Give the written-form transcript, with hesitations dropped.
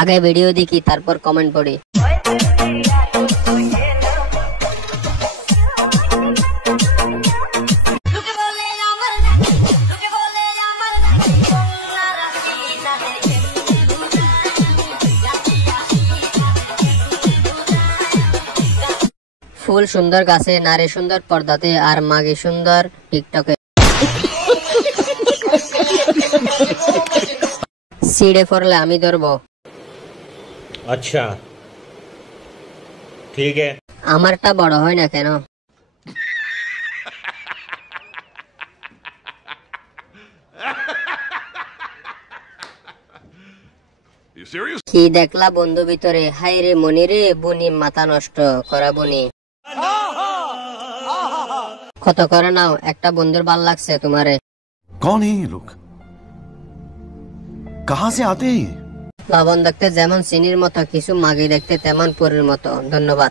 আগে ভিডিও দেখি তারপর কমেন্ট পড়ি। ফুল সুন্দর গাছে, নারী সুন্দর পর্দাতে, আর মাগি সুন্দর টিকটকে। সিডে পড়লে আমি ধরবো। আচ্ছা ঠিক আছে। আমারটা বড় হয় না কেন? কি দেখলা বন্ধু ভিতরে? হাই রে মনি রে, বুনি মাথা নষ্ট করা বুনি। কত করে নাও? একটা বন্ধুর ভাল লাগছে তোমারে। कौन है ये लोग? कहां से आते हैं? লবণ দেখতে যেমন চিনির মতো, কিছু মাগি দেখতে তেমন পরীর মতো। ধন্যবাদ।